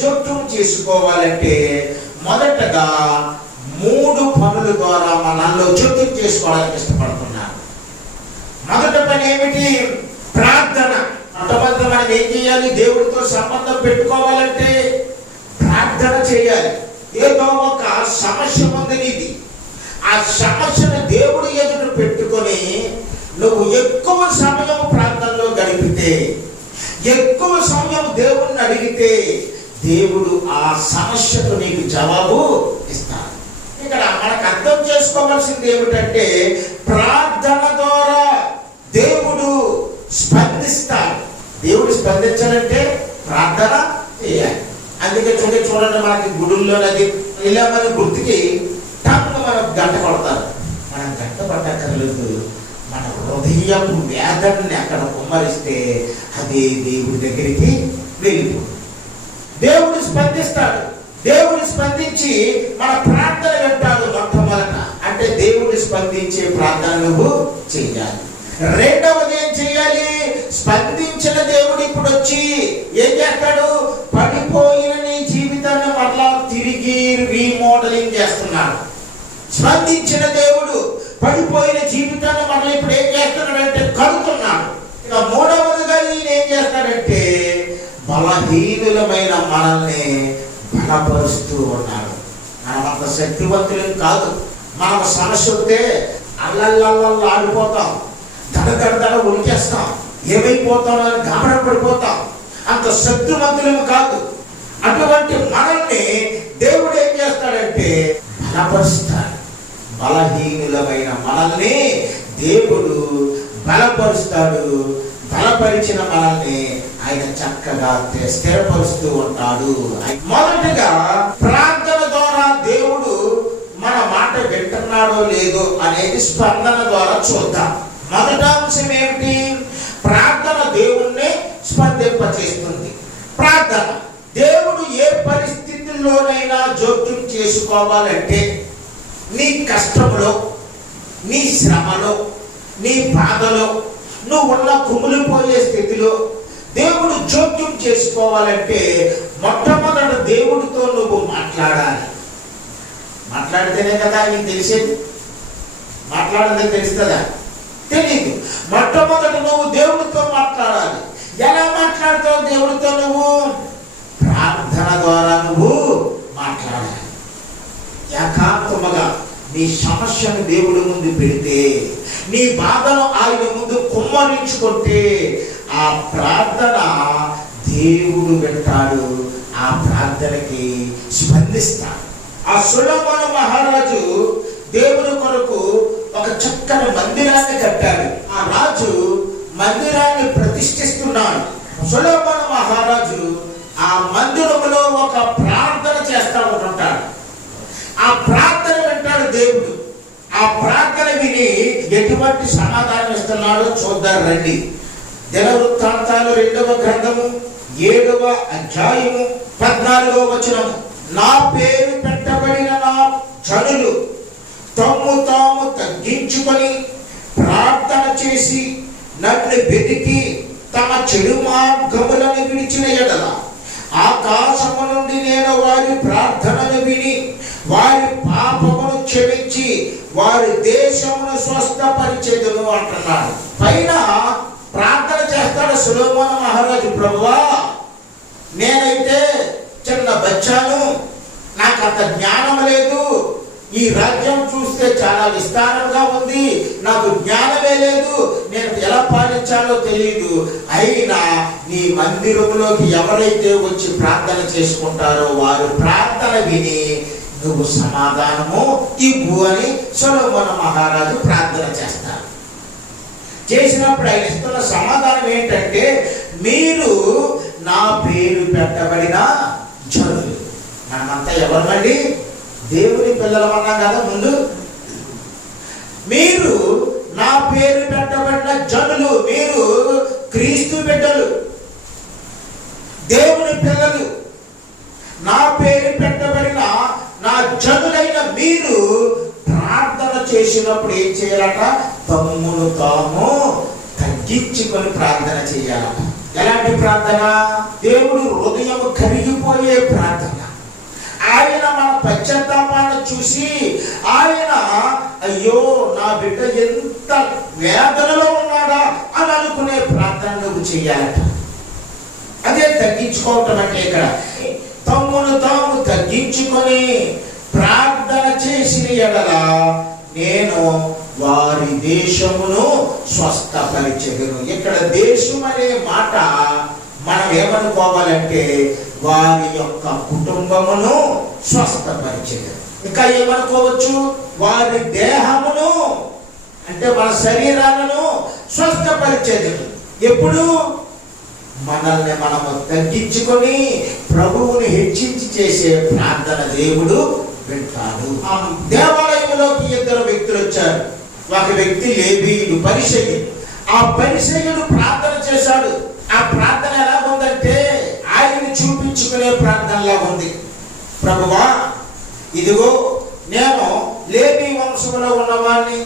జోక్యం చేసుకోవాలంటే మొదటగా మూడు పనుల ద్వారా మనల్లో జోక్యం చేసుకోవడానికి ఇష్టపడుతున్నాను మొదట పని ఏమిటి? ప్రార్థన. మొట్టమొదటి మనం ఏం చేయాలి? దేవుడితో సంబంధం పెట్టుకోవాలంటే ప్రార్థన చేయాలి. ఏదో ఒక సమస్య ఉంది నీది. ఆ సమస్యను దేవుడి ఎదుట పెట్టుకొని నువ్వు ఎక్కువ సమయం ప్రార్థనలో గడిపితే ఎక్కువ సమయం దేవుణ్ణి అడిగితే దేవుడు ఆ సమస్యకు నీకు జవాబు ఇస్తాడు. ఇక్కడ మనకు అర్థం చేసుకోవాల్సింది ఏమిటంటే ప్రార్థన ద్వారా దేవుడు స్పందిస్తాడు. దేవుడు స్పందించాలంటే ప్రార్థన చేయాలి. అందుకే చూడండి చూడండి మనకి గుడుల్లోనది ఇలా మన గుర్తుకి టంగ్ మనం గంట కొడతారు. మనం గంట పట్టక్కర్లేదు. మన హృదయపు వేదనని అక్కడ కుమ్మరిస్తే అది దేవుడి దగ్గరికి వెళ్ళిపోతుంది. దేవుడు స్పందిస్తాడు. దేవుడు స్పందించి మన ప్రార్థన వింటాడు మొట్టమొదట అంటే దేవుడు స్పందించే ప్రార్థన నువ్వు చెయ్యాలి. రెండవది ఏం చెయ్యాలి? స్పందించిన దేవుడు ఇప్పుడు వచ్చి ఏం చేస్తాడు? పడిపోయిన నీ జీవితాన్ని మరలా తిరిగి రీమోడలింగ్ చేస్తున్నాడు. స్పందించిన దేవుడు పడిపోయిన జీవితాన్ని మరలా ఇప్పుడు ఏం చేస్తున్నాడు? బలహీనులమైన మనల్ని బలపరుస్తూ ఉన్నాడు మనం అంత శక్తివంతులం కాదు. మనం సమస్య వస్తే అల్లల్లల్ల ఆడిపోతాం. దడదడదడ దడ దడ ఉడికేస్తాం ఏమైపోతాం అని గాబర పడిపోతాం. అంత శక్తివంతులం కాదు. అటువంటి మనల్ని దేవుడు ఏం చేస్తాడంటే బలపరుస్తాడు. బలహీనులమైన మనల్ని దేవుడు బలపరుస్తాడు. బలపరిచిన మనల్ని ఆయన చక్కగా స్థిరపరుస్తూ ఉంటాడు. మొదటగా ప్రార్థన ద్వారా దేవుడు మన మాట వింటున్నాడో లేదో అనేది స్పందన ద్వారా చూద్దాం. మొదట అంశం ఏమిటి? ప్రార్థన దేవుణ్ణి స్పందింపచేస్తుంది. ప్రార్థన దేవుడు ఏ పరిస్థితుల్లోనైనా జోక్యం చేసుకోవాలంటే నీ కష్టంలో నీ శ్రమలో నీ బాధలో నువ్వు ఉన్న కుమిలిపోయే స్థితిలో దేవుడు జోక్యం చేసుకోవాలంటే మొట్టమొదట దేవుడితో నువ్వు మాట్లాడాలి. మాట్లాడితేనే కదా నీకు తెలిసేది? మాట్లాడితే తెలుస్తుందా? తెలియదు మొట్టమొదట నువ్వు దేవుడితో మాట్లాడాలి. ఎలా మాట్లాడతావు దేవుడితో నువ్వు? ప్రార్థన ద్వారా నువ్వు మాట్లాడాలి. ఏకాంతముగా. నీ సమస్యను దేవుడి ముందు పెడితే నీ బాధను ఆయన ముందు కుమ్మరించుకుంటే ఆ ప్రార్థన దేవుడు వింటాడు ఆ ప్రార్థనకి స్పందిస్తాడు. ఆ సులభన మహారాజు దేవుని కొరకు ఒక చక్కని మందిరాన్ని కట్టాడు. ఆ రాజు మందిరాన్ని ప్రతిష్ఠిస్తున్నాడు. సులభన మహారాజు ఆ మందిరములో ఒక ప్రార్థన చేస్తా ఉంటుంటాడు ఆ ప్రార్థన ఆ ప్రార్థన విని ఎటువంటి సమాధానం ఇస్తున్నాడో చూద్దాం రండి. దినవృత్తాంతాలు రెండవ గ్రంథము ఏడవ అధ్యాయము పద్నాలుగవ వచనం నా పేరు పెట్టబడిన నా చనులు తమ్ము తాము తగ్గించుకొని ప్రార్థన చేసి నన్ను వెతికి తమ చెడు మార్గములను విడిచిన ఎడల ఆకాశము నుండి నేను వారి ప్రార్థనను విని వారి పాపమును క్షమించి వారి దేశమును స్వస్థపరిచేదును అంటున్నాడు పైన ప్రార్థన చేస్తాడు సులోమన మహారాజు ప్రభువా నేనైతే చిన్న బచ్చాను. నాకు అంత జ్ఞానం లేదు. ఈ రాజ్యం చూస్తే చాలా విస్తారంగా ఉంది. నాకు జ్ఞానమే లేదు. నేను ఎలా పాలించాలో తెలియదు అయినా నీ మందిరంలోకి ఎవరైతే వచ్చి ప్రార్థన చేసుకుంటారో వారు ప్రార్థన విని నువ్వు సమాధానము ఇవ్వు అని సొలొమోన మహారాజు ప్రార్థన చేస్తారు. చేసినప్పుడు ఆయన ఇస్తున్న సమాధానం ఏంటంటే మీరు నా పేరు పెట్టబడిన జనులు. మనమంతా ఎవరినండి దేవుని పిల్లలు అన్నాం కదా ముందు. మీరు నా పేరు పెట్టబడిన జనులు మీరు క్రీస్తు బిడ్డలు. చేసినప్పుడు ఏం చేయాలట? తమ్మును తాము తగ్గించుకొని ప్రార్థన చేయాలట. ఎలాంటి ప్రార్థన? దేవుడు హృదయం కరిగిపోయే ప్రార్థన. ఆయన మన పశ్చాత్తాపాన్ని చూసి ఆయన అయ్యో నా బిడ్డ ఎంత వేదనలో ఉన్నాడా? అని అనుకునే ప్రార్థన నువ్వు చేయాలట. అదే తగ్గించుకోవటం అంటే ఇక్కడ. తమ్మును తాము తగ్గించుకొని ప్రార్థన చేసిన ఎడల నేను వారి దేశమును స్వస్థపరిచెదను. ఇక్కడ దేశం అనే మాట మనం ఏమనుకోవాలంటే వారి యొక్క కుటుంబమును స్వస్థపరిచెదను. ఇంకా ఏమనుకోవచ్చు? వారి దేహమును అంటే మన శరీరాలను స్వస్థపరిచేదను. ఎప్పుడు? మనల్ని మనము తగ్గించుకొని ప్రభువుని హెచ్చించి చేసే ప్రార్థన దేవుడు వింటాడు. ఆ దేవాలయంలోకి ఇద్దరు వ్యక్తులు వచ్చారు. ఒక వ్యక్తి లేబీయుడు పరిచయుడు ఆ పరిచయుడు ప్రార్థన చేశాడు. ఆ ప్రార్థన ఎలా ఉందంటే ఆయన్ని చూపించుకునే ప్రార్థనలా ఉంది. ప్రభువా ఇదిగో నేను లేబీ వంశంలో ఉన్నవాడిని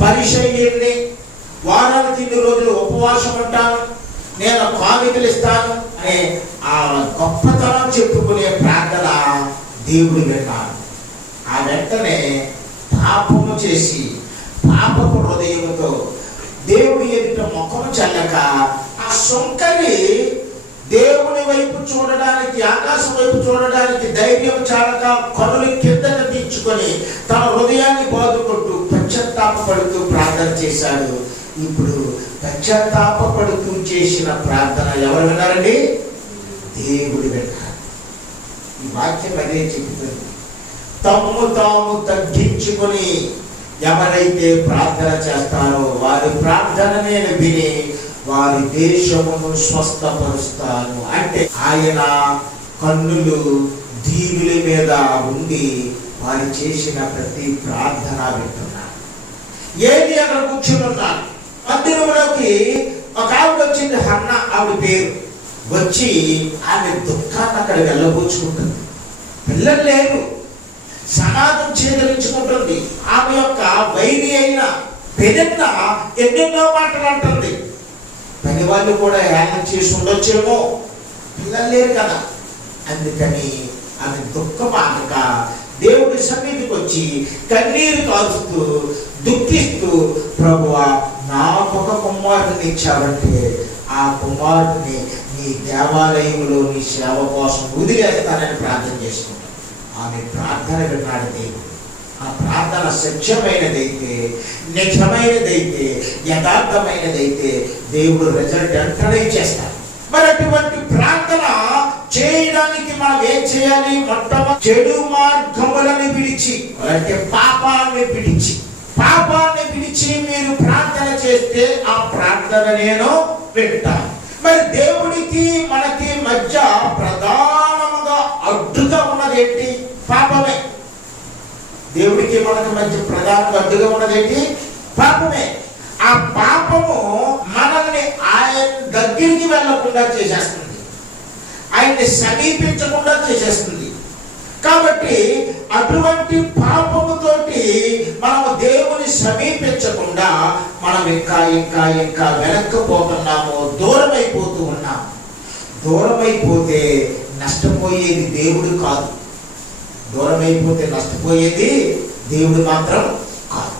పరిచయుడిని వారానికి ఇన్ని రోజులు ఉపవాసం ఉంటాను నేను కానుకలు ఇస్తాను అనే ఆ గొప్పతనం చెప్పుకునే ప్రార్థన దేవుడు విన్నాడు. ఆ వెంటనే పాపము చేసి పాపపు హృదయముతో దేవుడి ఎదుట ముఖము చల్లక ఆ సొంకని దేవుని వైపు చూడడానికి ఆకాశం వైపు చూడడానికి ధైర్యం చాలక కొనులు కిందకు తీర్చుకొని తన హృదయాన్ని బాదుకుంటూ పశ్చాత్తాపడుతూ ప్రార్థన చేశాడు. ఇప్పుడు పశ్చాత్తాపడుతూ చేసిన ప్రార్థన ఎవరు విన్నారండి? దేవుడు విన్నారు ఈ వాక్యం అదే చెబుతుంది. తమ్ము తాము తగ్గించుకొని ఎవరైతే ప్రార్థన చేస్తారో వారి ప్రార్థన నేను విని వారి దేశమును స్వస్థపరుస్తాను. అంటే ఆయన కన్నులు దీవుల మీద ఉండి వారు చేసిన ప్రతి ప్రార్థన వింటున్నారు. ఏది అక్కడ కూర్చుని ఉన్నారు. మందిరంలోకి ఒక ఆవిడ వచ్చింది హన్న ఆవిడ పేరు. వచ్చి ఆమె దుఃఖాన్ని అక్కడ వెళ్ళబోచుకుంటుంది. పిల్లలు లేరు. సమాధం చేదరించుకుంటుంది ఆమె యొక్క వైరి అయిన పెదన్న ఎన్నెన్నో మాటలు అంటుంది. పని వాళ్ళు కూడా హేళన చేసి ఉండొచ్చేమో? పిల్లలు లేరు కదా. అందుకని ఆమె దుఃఖమాగక దేవుడి సన్నిధికి వచ్చి కన్నీరు కాచుతూ దుఃఖిస్తూ ప్రభువా నాకు ఒక కుమారుడిని ఇచ్చావంటే ఆ కుమారుడిని నీ దేవాలయంలో నీ సేవ కోసం వదిలేస్తానని ప్రార్థన చేసుకుంటాను ఆమె ప్రార్థన విన్నాడు ఆ ప్రార్థన సత్యమైనదైతే నిజమైనదైతే యథార్థమైనదైతే దేవుడు రిజల్ట్ వెంటనే చేస్తాడు. మరి అటువంటి ప్రార్థన చేయడానికి మనం ఏం చేయాలి? మొట్టమొదటి చెడు మార్గములను విడిచి అంటే పాపాన్ని విడిచి. పాపాన్ని విడిచి మీరు ప్రార్థన చేస్తే ఆ ప్రార్థన నేను వింటాను. మరి దేవుడికి మనకి మధ్య ప్రధానముగా అడ్డుగా ఉన్నది ఏంటి పాపమే దేవుడికి మనకు మధ్య ప్రధాన అడ్డుగా ఉన్నదేంటి? పాపమే. ఆ పాపము మనల్ని ఆయన దగ్గరికి వెళ్ళకుండా చేసేస్తుంది. ఆయన్ని సమీపించకుండా చేసేస్తుంది. కాబట్టి అటువంటి పాపముతోటి మనము దేవుని సమీపించకుండా మనం ఇంకా ఇంకా ఇంకా వెనక్కిపోతున్నాము దూరమైపోతూ ఉన్నాము. దూరమైపోతే నష్టపోయేది దేవుడు కాదు. దూరం అయిపోతే నష్టపోయేది దేవుడు మాత్రం కాదు.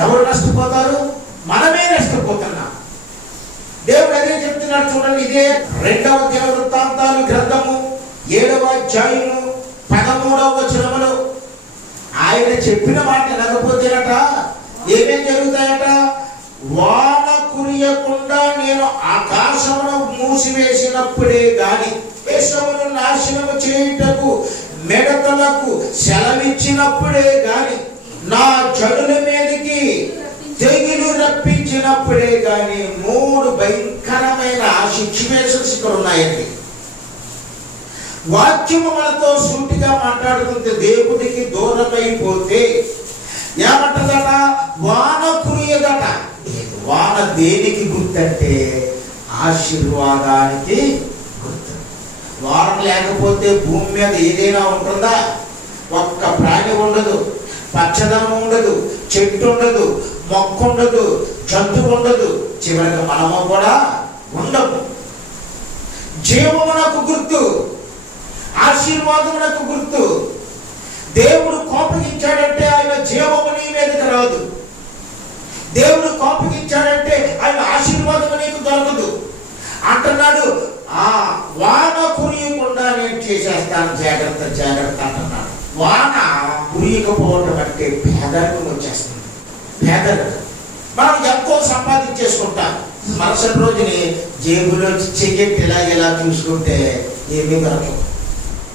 ఎవరు నష్టపోతారు? మనమే నష్టపోతున్నాం. దేవుడు అదే చెప్తున్నాడు చూడండి ఇదే రెండవ దిన వృత్తాంతాలు గ్రంథము ఏడవ అధ్యాయము పదమూడవ వచనములు. ఆయన చెప్పిన మాట వినకపోతేనట ఏమేం జరుగుతాయట? వాన కురియకుండా నేను ఆకాశమును మూసివేసినప్పుడే గాని దేశమును నాశనము చేయుటకు మిడతలకు సెలవిచ్చినప్పుడే గాని నా జడుల మీదకి తెగులు రప్పించినప్పుడే గాని మూడు భయంకరమైన సిచ్యువేషన్స్ ఇక్కడ ఉన్నాయండి. వాక్యము మనతో సూటిగా మాట్లాడుకుంటే దేవుడికి దూరమైపోతే ఏమంటదట? వాన కురియదట వాన దేనికి గుర్తంటే ఆశీర్వాదానికి వారం లేకపోతే భూమి మీద ఏదైనా ఉంటుందా? ఒక్క ప్రాణి ఉండదు పచ్చదనం ఉండదు చెట్టు ఉండదు మొక్క ఉండదు జంతువు ఉండదు. చివరికి మనము కూడా ఉండము. జీవమునకు గుర్తు ఆశీర్వాదమునకు గుర్తు. దేవుడు కోపగించాడంటే ఆయన జీవము నీ మీదకి రాదు. దేవుడు కోపగించాడంటే ఆయన ఆశీర్వాదం నీకు దొరకదు. అంటున్నాడు. ఆ వాన కురియకుండా నేను చేసేస్తాను. జాగ్రత్త జాగ్రత్త అంటున్నాడు. వాన కురియకపోవటం అంటే పేదరికం వచ్చేస్తుంది. పేదరికం. మనం ఎంతో సంపాదించేసుకుంటాం. మరుసటి రోజుని జేబులో చెయ్యట్టి ఇలా ఇలా చూసుకుంటే ఏమీ దొరకదు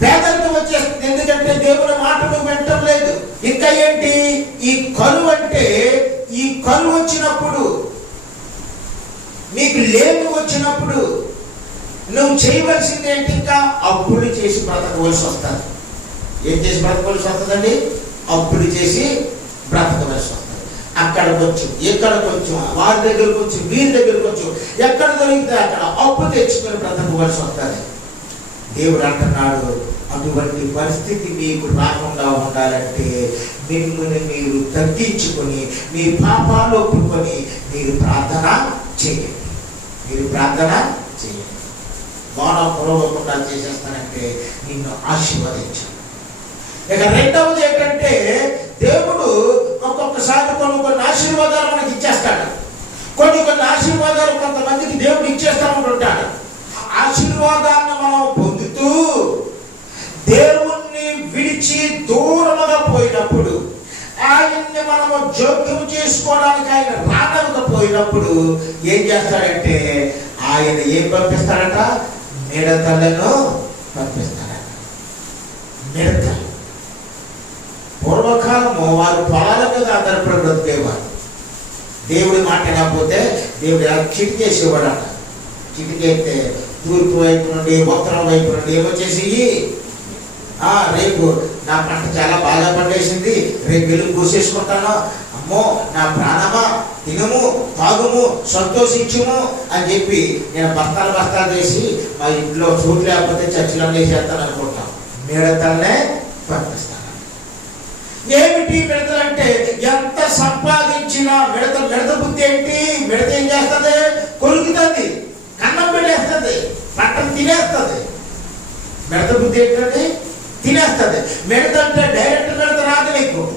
పేదరికం వచ్చేస్తుంది. ఎందుకంటే దేవుని మాటలు వినటం లేదు. ఇంకా ఏంటి? ఈ కరువు అంటే ఈ కరువు వచ్చినప్పుడు నీకు లేమి వచ్చినప్పుడు నువ్వు చేయవలసింది ఏంటి ఇంకా? అప్పులు చేసి బ్రతకవలసి వస్తుంది. ఏం చేసి బ్రతకవలసి వస్తుందండి? అప్పులు చేసి బ్రతకవలసి వస్తుంది. అక్కడ కొంచెం ఇక్కడ కొంచెం వారి దగ్గర కొంచెం వీరి దగ్గర కొంచెం ఎక్కడ దొరికితే అక్కడ అప్పు తెచ్చుకొని బ్రతకవలసి వస్తుంది. దేవుడు అంటున్నాడు అటువంటి పరిస్థితి మీకు రాకుండా ఉండాలంటే మిమ్మల్ని మీరు తగ్గించుకొని మీ పాపాలు ఒప్పుకొని మీరు ప్రార్థన చేయండి. మీరు ప్రార్థన చేయండి. బాణం పొరవకుండా చేసేస్తానంటే నిన్ను ఆశీర్వదించాను ఇక రెండవది ఏంటంటే దేవుడు ఒక్కొక్కసారి కొన్ని కొన్ని ఆశీర్వాదాలు మనకి ఇచ్చేస్తాడు. కొన్ని కొన్ని ఆశీర్వాదాలు కొంతమందికి దేవుడు ఇచ్చేస్తా ఉంటుంటాడు ఆశీర్వాదాన్ని మనం పొందుతూ దేవుణ్ణి విడిచి దూరముగా పోయినప్పుడు ఆయన్ని మనము జోక్యం చేసుకోవడానికి ఆయన రానకపోయినప్పుడు ఏం చేస్తాడంటే ఆయన ఏం పంపిస్తాడట? మిడతలను పంపిస్తాడట. మిడతలు. పూర్వకాలము వారు పొలాల మీద ఆధారపడి బ్రతికేవారు. దేవుడి మాట వినకపోతే దేవుడు ఎలా చిటి చేస్తే తూర్పు వైపు నుండి ఉత్తరం వైపు నుండి ఏమో ఆ రేపు నా పంట చాలా బాగా పండేసింది రేపు వెళ్ళి కోసేసుకుంటాను. అమ్మో నా ప్రాణమా? తినము తాగుము సంతోషించుము అని చెప్పి నేను బస్తాలు బస్తాలు వేసి మా ఇంట్లో చోటు లేకపోతే చర్చిలో వేసేస్తాను అనుకుంటాం. మిడతలనే పంపిస్తాను. ఏమిటి మిడతలంటే ఎంత సంపాదించినా మిడత మిడత బుద్ధి ఏంటి? మిడత ఏం చేస్తుంది? కొరుకుతుంది. కన్నం పెట్టేస్తుంది. పట్టం తినేస్తుంది. మిడత బుద్ధి ఏంటంటే తినేస్తుంది. మిడతంటే డైరెక్ట్ మిడత రాదు నీకు.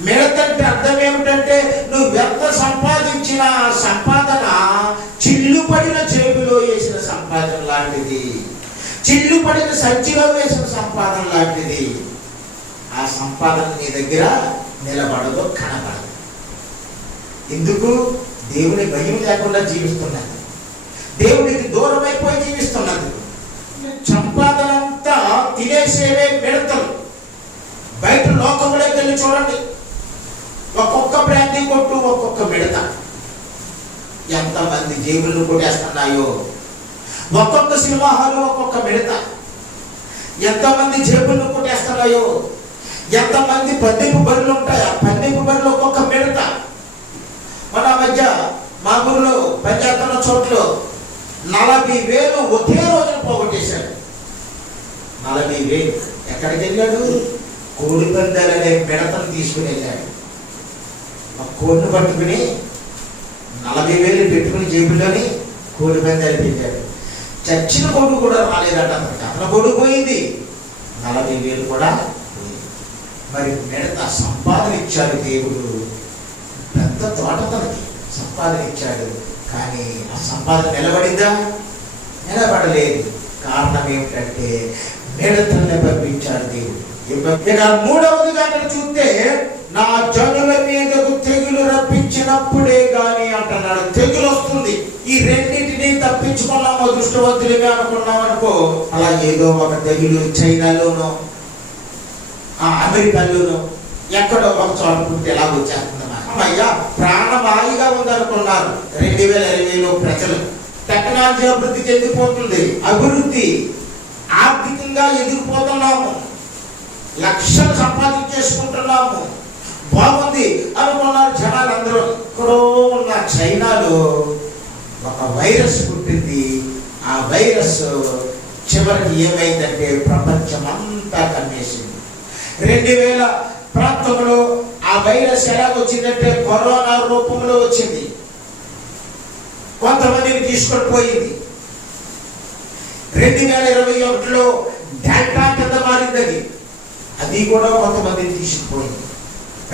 మిడతంటే అర్థం ఏమిటంటే నువ్వు ఎంత సంపాదించిన సంపాదన చిల్లు పడిన చేతిలో వేసిన సంపాదన లాంటిది. చిల్లు పడిన సంచిలో వేసిన సంపాదన లాంటిది. ఆ సంపాదన నీ దగ్గర నిలబడదు కనబడదు. ఎందుకు? దేవుని భయం లేకుండా జీవిస్తున్నాను. దేవుడికి దూరమై చూడండి. ఒక్కొక్క బ్రాంతి కొట్టు ఒక్కొక్క మిడత. ఎంతమంది జేబులను కొట్టేస్తున్నాయో. ఒక్కొక్క సినిమా హాలు ఒక్కొక్క మిడత. ఎంతమంది జేబులు కొట్టేస్తున్నాయో. ఎంతమంది పందిపు బరులు ఉంటాయో పందిపు బరులు ఒక్కొక్క మిడత. మన మధ్య మా ఊరిలో పంచాయతీల చోట్ల నలభై వేలు ఒకే రోజున పోగొట్టేశాడు నలభై వేలు ఎక్కడికి వెళ్ళాడు కోడి పందాలు అనే మిడతను తీసుకుని వెళ్ళాడు ఆ కోడిని పట్టుకుని నలభై వేలు పెట్టుకుని జేబులోని కోడి పందాలు పెట్టాడు. చచ్చిన కోడు కూడా రాలేదట అతని కొడుకు పోయింది. నలభై వేలు కూడా పోయింది. మరి మిడత సంపాదన ఇచ్చాడు దేవుడు. పెద్ద తోట తనకి సంపాదన ఇచ్చాడు. కానీ ఆ సంపాదన నిలబడిందా? నిలబడలేదు. కారణం ఏమిటంటే మిడతల్ని పంపించాడు దేవుడు. ఇక మూడవదిగా అక్కడ చూస్తే నా జనుల మీదకు తెగులు రప్పించినప్పుడే గాని అంటున్నాడు. తెగులు వస్తుంది. ఈ రెండింటినీ తప్పించుకున్నాము దృష్టవంతులుగా అనుకున్నాం అనుకో అలా ఏదో ఒక తెగులు చైనాలోనో ఆ అమెరికాలోనో ఎక్కడో ఒక చోట పుట్టి ఎలా వచ్చేస్తుంది అమ్మయ్యా ప్రాణవాయుగా ఉందనుకున్నారు. రెండు వేల ఇరవైలో ప్రజలు. టెక్నాలజీ అభివృద్ధి చెందిపోతుంది అభివృద్ధి. ఆర్థికంగా ఎదిగిపోతున్నాము. లక్షలు సంపాదించేసుకుంటున్నాము. బాగుంది అనుకున్నారు జనాలు అందరూ ఎక్కడో ఉన్న చైనాలో ఒక వైరస్ పుట్టింది. ఆ వైరస్ చివరికి ఏమైందంటే ప్రపంచం అంతా కమ్మేసింది. రెండు వేల ప్రాంతంలో ఆ వైరస్ ఎలా వచ్చిందంటే కరోనా రూపంలో వచ్చింది. కొంతమందిని తీసుకొని పోయింది. రెండు వేల ఇరవై ఒకటిలో డెల్టా కింద మారింది అది అది కూడా కొంతమందిని తీసుకుపోయింది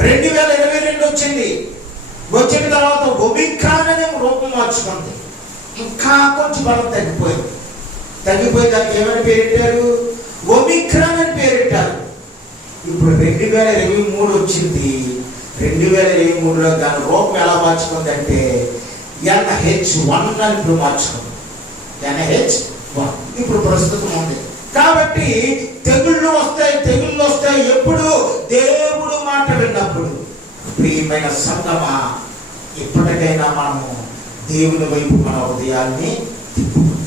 రెండు వేల ఇరవై రెండు వచ్చింది. వచ్చిన తర్వాత ఒమిక్రాన్ అనే రూపం మార్చుకుంది. ఇంకా కొంచెం బలం తగ్గిపోయింది. తగ్గిపోయి దానికి ఏమని పేరెట్టారు ఒమిక్రాన్ అని పేరెట్టారు ఇప్పుడు రెండు వేల ఇరవై మూడు వచ్చింది. రెండు వేల ఇరవై మూడులో దాని రూపం ఎలా మార్చుకుంది అంటే ఎన్హెచ్ వన్ అని ఇప్పుడు మార్చుకుంది. ఎన్హెచ్ ఇప్పుడు ప్రస్తుతం ఉంది. కాబట్టి తెగుళ్ళు వస్తాయి తెగుళ్ళు వస్తాయి. ఎప్పుడు? దేవుడు మాట విన్నప్పుడు. ప్రియమైన సంగమా ఇప్పటికైనా మనము దేవుని వైపు మన హృదయాన్ని తిప్పుకుంటాం.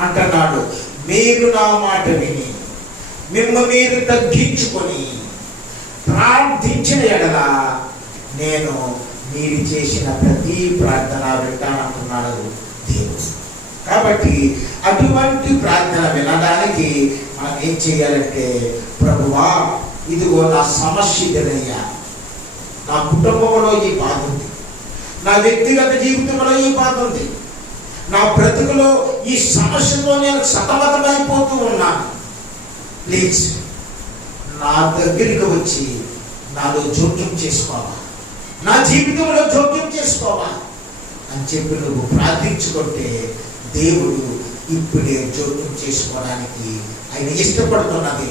అంటున్నాడు మీరు నా మాట విని మిమ్మ మీరు తగ్గించుకొని ప్రార్థించిన ఎడల నేను మీరు చేసిన ప్రతి ప్రార్థన వింటానంటున్నాడు దేవుడు. కాబట్టి అటువంటి ప్రార్థన వినడానికి మనం ఏం చేయాలంటే ప్రభువా ఇదిగో నా సమస్య ఇదనయ్యా. నా కుటుంబంలో ఈ బాధ ఉంది. నా వ్యక్తిగత జీవితంలో ఈ బాధ ఉంది. నా బ్రతుకులో ఈ సమస్యలో నేను సతమతమైపోతూ ఉన్నాను. ప్లీజ్ నా దగ్గరికి వచ్చి నాలో జోక్యం చేసుకోవా? నా జీవితంలో జోక్యం చేసుకోవా? అని చెప్పి నువ్వు ప్రార్థించుకుంటే దేవుడు ఇప్పుడే జోక్యం చేసుకోవడానికి ఆయన ఇష్టపడుతున్నది.